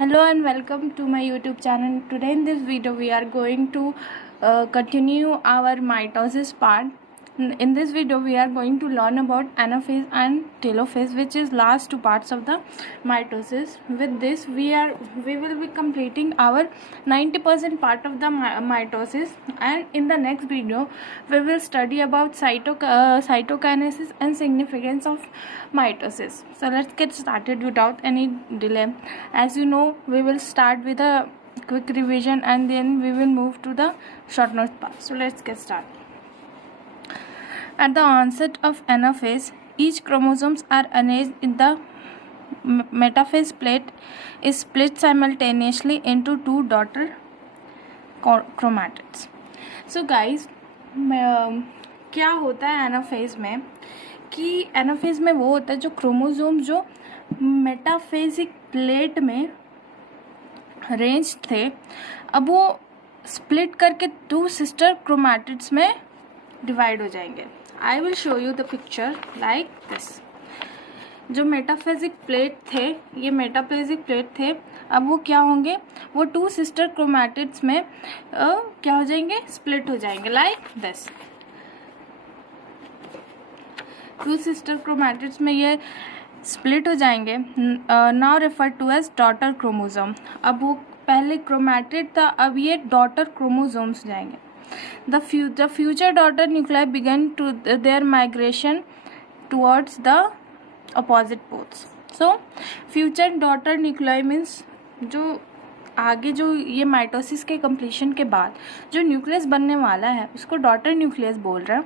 Hello and welcome to my YouTube channel. Today in this video we are going to continue our mitosis part. In this video we are going to learn about anaphase and telophase, which is last two parts of the mitosis. With this we will be completing our 90% part of the mitosis, and in the next video we will study about cytokinesis and significance of mitosis. So let's get started without any delay. As you know, we will start with a quick revision and then we will move to the short notes part. So let's get started. At the onset of anaphase, each chromosomes are arranged in the metaphase plate is split simultaneously into two daughter chromatids. So guys, क्या होता है anaphase में कि anaphase में वो होता है जो क्रोमोसोम जो मेटाफेजिक प्लेट में अरेंज थे, अब वो स्प्लिट करके टू सिस्टर क्रोमैटिड्स में डिवाइड हो जाएंगे. I will show you the picture like this. जो मेटाफेजिक प्लेट थे, ये मेटाफेजिक प्लेट थे, अब वो क्या होंगे, वो टू सिस्टर क्रोमैटिड्स में क्या हो जाएंगे, स्प्लिट हो जाएंगे like this. Two sister chromatids में ये स्प्लिट हो जाएंगे. Now refer to as daughter chromosome. अब वो पहले क्रोमैटिड था, अब ये डॉटर क्रोमोसोम्स जाएंगे. The future daughter nuclei begin to their migration towards the opposite poles. So future daughter nuclei means जो आगे जो ये माइटोसिस के कंप्लीशन के बाद जो न्यूक्लियस बनने वाला है उसको डॉटर न्यूक्लियस बोल रहे हैं.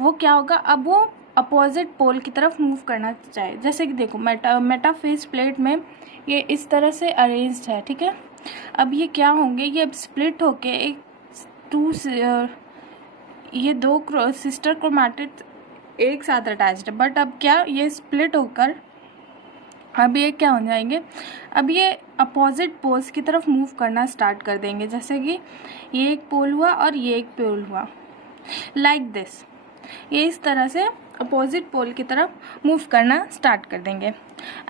वो क्या होगा, अब वो अपोजिट पोल की तरफ मूव करना चाहिए. जैसे कि देखो मेटाफेज प्लेट में ये इस तरह से अरेंज्ड है, ठीक है. अब ये क्या होंगे, ये स्प्लिट होके एक ये दो सिस्टर क्रोमैटिड एक साथ अटैच्ड है, बट अब क्या ये स्प्लिट होकर अब ये क्या हो जाएंगे, अब ये अपोजिट पोल्स की तरफ मूव करना स्टार्ट कर देंगे. जैसे कि ये एक पोल हुआ और ये एक पोल हुआ लाइक दिस. ये इस तरह से अपोजिट पोल की तरफ मूव करना स्टार्ट कर देंगे.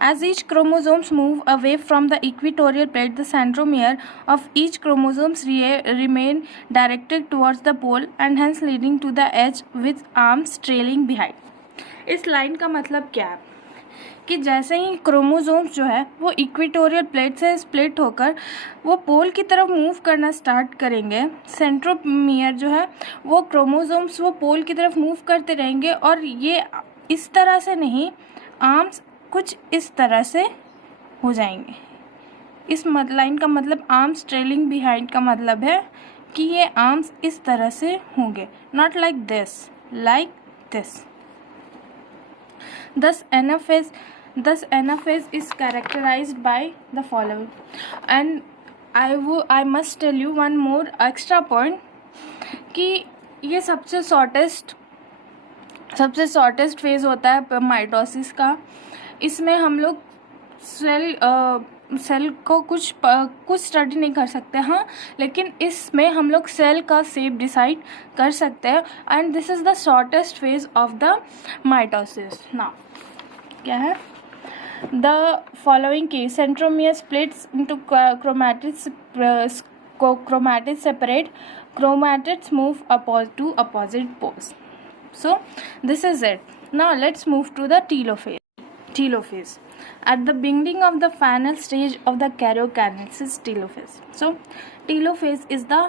As each chromosomes move away from the equatorial plate, the centromere of each chromosomes remain directed towards the pole and hence leading to the edge with arms trailing behind. इस line का मतलब क्या है कि जैसे ही chromosomes जो है वो इक्वेटोरियल प्लेट से स्प्लिट होकर वो पोल की तरफ मूव करना स्टार्ट करेंगे, सेंट्रोमियर जो है वो क्रोमोसोम्स वो पोल की तरफ मूव करते रहेंगे. और ये इस तरह से नहीं, आर्म्स कुछ इस तरह से हो जाएंगे. इस लाइन का मतलब आर्म्स ट्रेलिंग बिहाइंड का मतलब है कि ये आर्म्स इस तरह से होंगे, not like this, like this. Thus anaphase is characterized by the following. And I must tell you one more extra point कि ये सबसे शॉर्टेस्ट फेज होता है माइटोसिस का. इसमें हम लोग सेल को कुछ स्टडी नहीं कर सकते, हाँ, लेकिन इसमें हम लोग सेल का शेप डिसाइड कर सकते हैं. And this is the shortest phase of the mitosis. Now क्या है, द फॉलोइंग की centromere splits into chromatids separate, chromatids move to opposite poles. So this is it. Now let's move to the telophase. At the beginning of the final stage of the karyokinesis, telophase. So telophase is the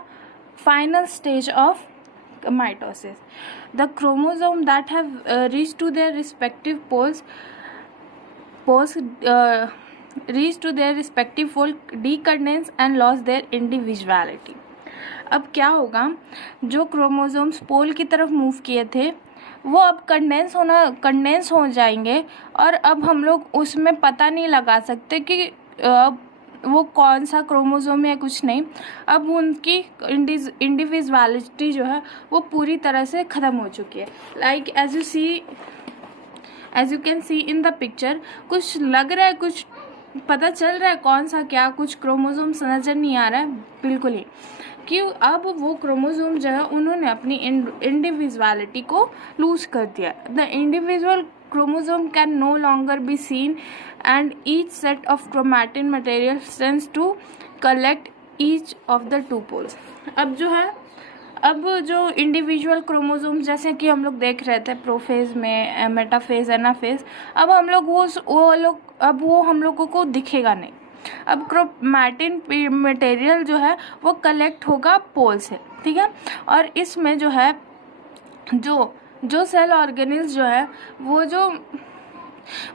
final stage of mitosis. The chromosome that have reached to their respective poles decondense and lost their individuality. अब क्या होगा, जो chromosomes पोल की तरफ move किए थे वो अब कंडेंस हो जाएंगे और अब हम लोग उसमें पता नहीं लगा सकते कि अब वो कौन सा क्रोमोसोम है, कुछ नहीं. अब उनकी इंडिविजुअलिटी जो है वो पूरी तरह से ख़त्म हो चुकी है. Like as you can see in the picture, कुछ लग रहा है, कुछ पता चल रहा है कौन सा क्या, कुछ क्रोमोसोम्स नज़र नहीं आ रहा है बिल्कुल ही, कि अब वो क्रोमोसोम जो है उन्होंने अपनी इंडिविजुअलिटी को लूज कर दिया. The individual chromosome can no longer be seen and each set of chromatin material tends to collect each of the two poles. अब जो है, अब जो इंडिविजुअल क्रोमोसोम्स जैसे कि हम लोग देख रहे थे प्रोफेज में, मेटाफेज, एनाफेज, अब हम लोग वो हम लोगों को दिखेगा नहीं. अब क्रोमैटिन मटेरियल जो है वो कलेक्ट होगा पोल से, ठीक है. और इसमें जो है जो सेल ऑर्गेनिल्स जो है वो जो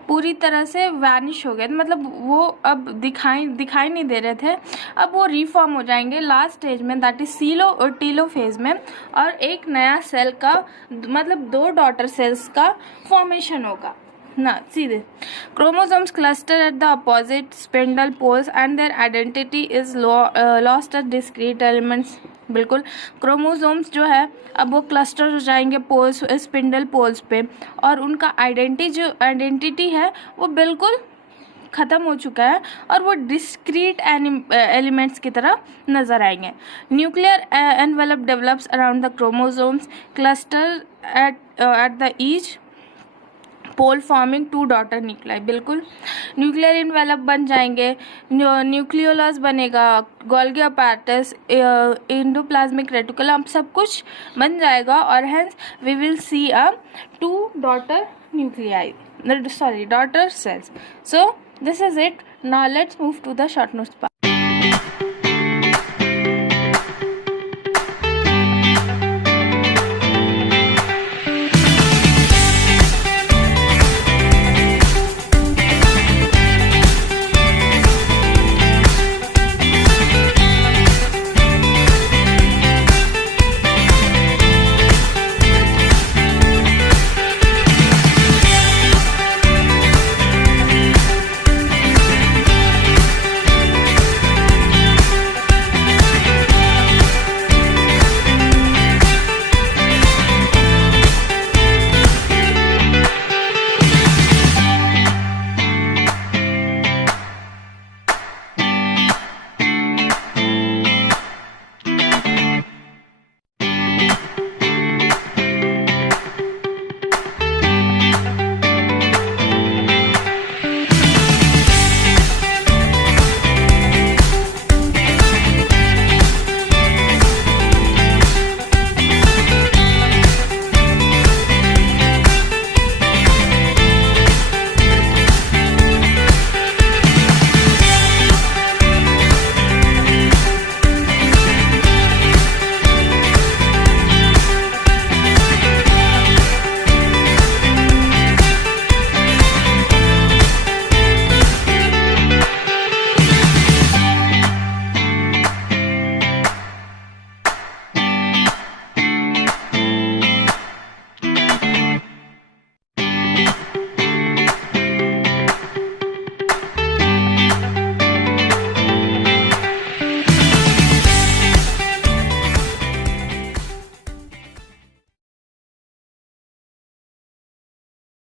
पूरी तरह से वैनिश हो गए, मतलब वो अब दिखाई नहीं दे रहे थे, अब वो रीफॉर्म हो जाएंगे लास्ट स्टेज में, दैट इज टीलोफेज में. और एक नया सेल का, मतलब 2 डॉटर सेल्स का फॉर्मेशन होगा ना. सीधे chromosomes cluster at the opposite spindle poles and their identity is lost at discrete elements. बिल्कुल, क्रोमोसोम्स जो है अब वो क्लस्टर हो जाएंगे पोल्स, स्पिंडल पोल्स पे, और उनका आइडेंटिटी है वो बिल्कुल ख़त्म हो चुका है और वो डिस्क्रीट एलिमेंट्स की तरह नज़र आएंगे. Nuclear envelope develops around the chromosomes cluster at the each pole forming 2 daughter nuclei. बिल्कुल, न्यूक्लियर इनवेलप बन जाएंगे, न्यूक्लियोलस बनेगा, गोल्गी अपैरेटस, एंडोप्लाज्मिक रेटिकुलम, सब कुछ बन जाएगा और hence we will see a 2 daughter nuclei, daughter cells. So this is it. Now let's move to the short notes part.